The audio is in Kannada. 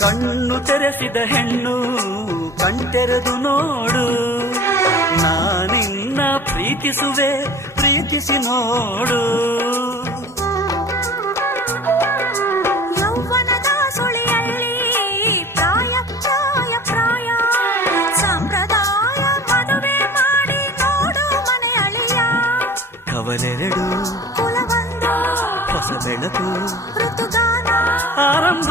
ಕಣ್ಣು ತೆರೆಸಿದ ಹೆಣ್ಣು ಕಣ್ತೆರೆದು ನೋಡು, ನಾನಿನ್ನ ಪ್ರೀತಿಸುವೆ ಪ್ರೀತಿಸಿ ನೋಡು. ಯೌವನದ ಸುಳಿಯಲ್ಲಿ ಪ್ರಾಯ ಚಾಯ ಪ್ರಾಯ, ಸಂಪ್ರದಾಯ ಮದುವೆ ಮಾಡಿ ನೋಡು ಮನೆ ಅಳಿಯ. ಕವಲೆರಡು ಕುಲವೊಂದು ಹೊಸ ಬೆಳಕು ಋತುಗಾನ ಆರಂಭ.